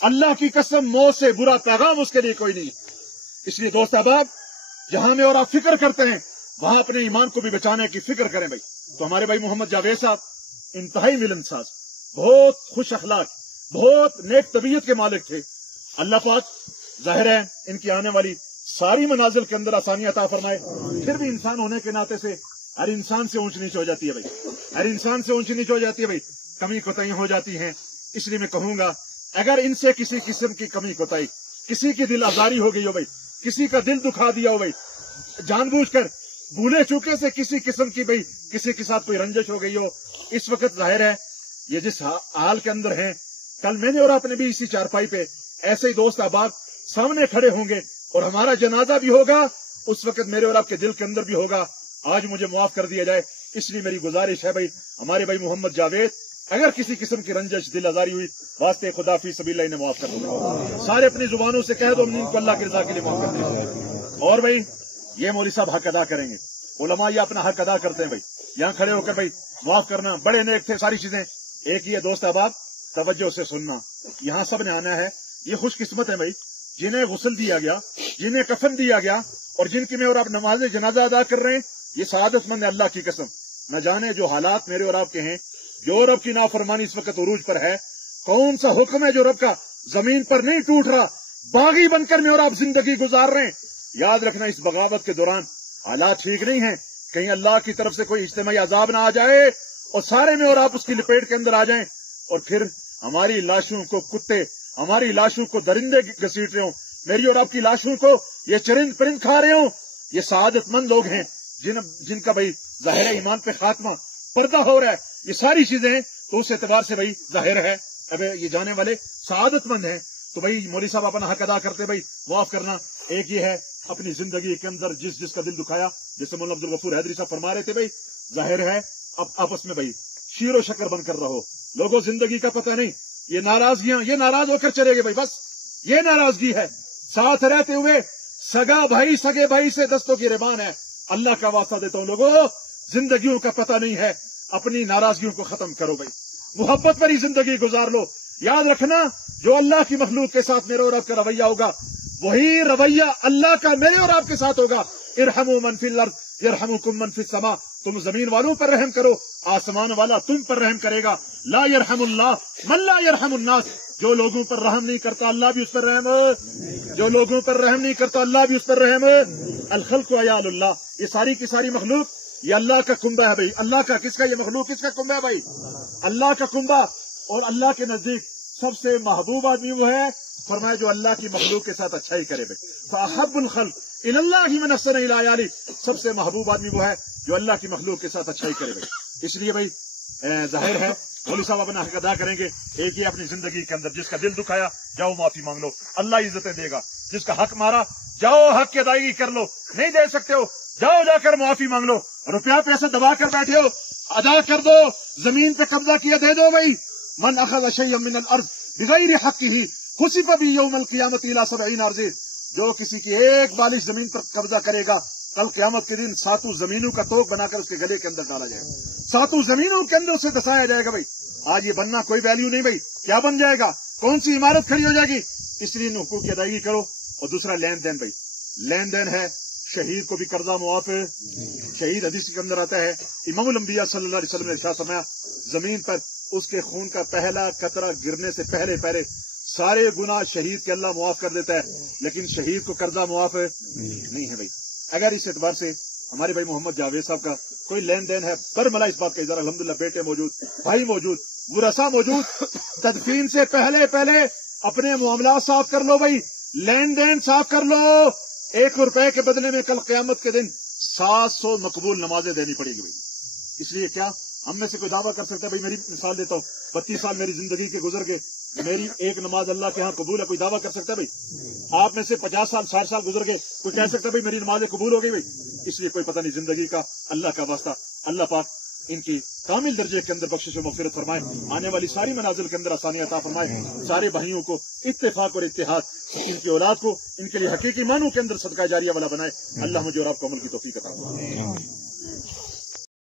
अल्लाह की कसम मौत से बुरा पैगाम उसके लिए कोई नहीं। इसलिए दोस्त अहबाब, जहां में और आप फिक्र करते हैं वहां अपने ईमान को भी बचाने की फिक्र करें भाई। तो हमारे भाई मोहम्मद जावेद साहब इंतहाई मिलनसाज, बहुत खुश अखलाक, बहुत नेक तबीयत के मालिक थे। अल्लाह पाक जाहिर है इनकी आने वाली सारी मनाजिल के अंदर आसानी अता फरमाए। फिर भी इंसान होने के नाते से हर इंसान से ऊंच नीच हो जाती है भाई, हर इंसान से ऊंच नीच हो जाती है भाई, कमी कोताही हो जाती है। इसलिए मैं कहूंगा अगर इनसे किसी किस्म की कमी कोताही, किसी की दिल आजारी हो गई हो भाई, किसी का दिल दुखा दिया हो भाई, जानबूझकर भूले चूके से किसी किस्म की भाई किसी के साथ कोई रंजिश हो गई हो, इस वक्त जाहिर है ये जिस हाल के अंदर है, कल मैंने और आपने भी इसी चारपाई पे ऐसे ही दोस्त अहबाब सामने खड़े होंगे और हमारा जनाजा भी होगा, उस वक्त मेरे और आपके दिल के अंदर भी होगा। आज मुझे माफ कर दिया जाए, इसलिए मेरी गुजारिश है भाई हमारे भाई मोहम्मद जावेद, अगर किसी किस्म की रंजिश दिल आजारी हुई वास्ते खुदा फी सबील्लाह इन्हें माफ कर दो। सारे अपनी जुबानों से कह दो को अल्लाह की रजा के लिए माफ कर दीजिए। और भाई ये मौलवी साहब हक अदा करेंगे, उलमा ये अपना हक अदा करते हैं भाई, यहाँ खड़े होकर भाई माफ करना, बड़े नेक थे, सारी चीजें एक ही है। दोस्त अहबाब तवज्जो से सुनना, यहाँ सब ने आना है। ये खुशकिस्मत है भाई जिन्हें गुस्ल दिया गया, जिन्हें कफन दिया गया और जिनकी में और आप नमाज जनाजा अदा कर रहे हैं, ये सआदतमंद है। अल्लाह की कसम न जाने जो हालात मेरे और आपके हैं, जो रब की नाफरमानी इस वक्त उरूज पर है, कौन सा हुक्म है जो रब का जमीन पर नहीं टूट रहा, बागी बनकर में और आप जिंदगी गुजार रहे हैं। याद रखना इस बगावत के दौरान हालात ठीक नहीं है, कहीं अल्लाह की तरफ से कोई इज्तिमाई अजाब ना आ जाए और सारे में और आप उसकी लपेट के अंदर आ जाएं और फिर हमारी लाशों को कुत्ते, हमारी लाशों को दरिंदे घसीट रहे हो, मेरी और आपकी लाशों को ये चरिंद परिंद खा रहे हो। ये सआदतमंद लोग हैं जिनका भाई जाहिर ईमान पे खात्मा पर्दा हो रहा है। ये सारी चीजें तो उस एतबार से भाई जाहिर है अब ये जाने वाले सआदतमंद हैं। तो भाई मौलवी साहब अपना हक अदा करते भाई माफ करना। एक ये है अपनी जिंदगी के अंदर जिसका दिल दुखाया, जैसे मौलाना अब्दुल गफूर हैदरी साहब फरमा रहे थे भाई, जाहिर है अब आपस में भाई शीरो शक्कर बनकर रहो। लोगों जिंदगी का पता नहीं, ये नाराजगियां, ये नाराज होकर चले गए भाई, बस ये नाराजगी है। साथ रहते हुए सगा भाई सगे भाई से दस्तों की रेबान है। अल्लाह का वास्ता देता हूं लोगों, जिंदगियों का पता नहीं है, अपनी नाराजगियों को खत्म करो भाई, मोहब्बत भरी जिंदगी गुजार लो। याद रखना जो अल्लाह की मखलूक के साथ मेरे और आपका रवैया होगा, वही रवैया अल्लाह का मेरे और आपके साथ होगा। इरहमु मन फिल अर्द यरहमुकुम मन फिस समा, तुम जमीन वालों पर रहम करो, आसमान वाला तुम पर रहम करेगा। ला यरहमुल्लाह मन ला यरहमुन्नास, जो लोगों पर रहम नहीं करता अल्लाह भी उस पर रहम, जो लोगों पर रहम नहीं करता अल्लाह भी उस पर रहम। अल खल्क़ु अयालुल्लाह, ये सारी की सारी मखलूक ये अल्लाह का कुंबा है भाई। अल्लाह का किसका ये मखलूक किसका कुंबा है भाई? अल्लाह का कुंबा। और अल्लाह के नजदीक सबसे महबूब आदमी वो है, फरमाया जो अल्लाह की मखलूक के साथ अच्छाई करे भाई। फअहब्बुल खल्क़ इलल्लाहि मन अहसन इला अयाली, सबसे महबूब आदमी वो है जो अल्लाह की मखलूक के साथ अच्छाई करे भाई। इसलिए भाई जाहिर है मौलवी साहब अपना हक अदा करेंगे। एक ही अपनी जिंदगी के अंदर जिसका दिल दुखाया जाओ माफी मांग लो, अल्लाह इज्जतें देगा। जिसका हक मारा जाओ हक की अदायगी कर लो, नहीं दे सकते हो जाओ जाकर माफी मांग लो। रुपया पैसे दबा कर बैठे हो अदा कर दो, जमीन पे कब्जा किया दे दो भाई। मन अखज़ शय्यन मिनल अर्ज़ बिग़ैरि हक़्क़िही हुसिफ़ बिही यौमल क़ियामति इला 70 अर्ज़, जो किसी की एक बालिश जमीन पर कब्जा करेगा, कल क़यामत के दिन 7 जमीनों का तोक बनाकर उसके गले के अंदर डाला जाएगा, 7 जमीनों के अंदर उसे दसाया जाएगा भाई। आज ये बनना कोई वैल्यू नहीं भाई, क्या बन जाएगा, कौन सी इमारत खड़ी हो जाएगी। इसलिए इन हुकूक की अदायगी करो। और दूसरा लेन देन भाई, लेन देन है, शहीद को भी कर्जा मुआफ है। शहीद हदीस के अंदर आता है, इमामुल अंबिया सल्लल्लाहु अलैहि वसल्लम ने इरशाद फरमाया, जमीन पर उसके खून का पहला कतरा गिरने से पहले पहले सारे गुनाह शहीद के अल्लाह मुआफ कर देता है, लेकिन शहीद को कर्जा मुआफ नहीं है भाई। अगर इस एतबार से हमारे भाई मोहम्मद जावेद साहब का कोई लेन देन है, बरमला इस बात का इज़हार, अल्हम्दुलिल्लाह बेटे मौजूद, भाई मौजूद, वरसा मौजूद, तदफीन से पहले पहले अपने मामला साफ कर लो भाई, लेन देन साफ कर लो। 1 रुपए के बदले में कल क़यामत के दिन 700 मकबूल नमाजें देनी पड़ेगी भाई। इसलिए क्या हम में से कोई दावा कर सकता है भाई, मेरी मिसाल देता हूँ, 32 साल मेरी जिंदगी के गुजर गए, मेरी एक नमाज अल्लाह के यहाँ कबूल है, कोई दावा कर सकता है भाई? आप में से 50 साल 60 साल गुजर गए, कोई कह सकता है भाई मेरी नमाज कबूल हो गई भाई? इसलिए कोई पता नहीं जिंदगी का। अल्लाह का वास्ता, अल्लाह पाक इनकी कामिल दर्जे के अंदर बख्शिश और मग़फ़िरत फरमाए, आने वाली सारी मनाजिल के अंदर आसानी अता फरमाए, सारे भाइयों को इत्तेफाक और इत्तेहाद, इनकी औलाद को इनके लिए हकीकी मानों के अंदर सदका जारिया वाला बनाए। अल्लाह मुझे और आपको अमल की तौफीक अता फरमाए।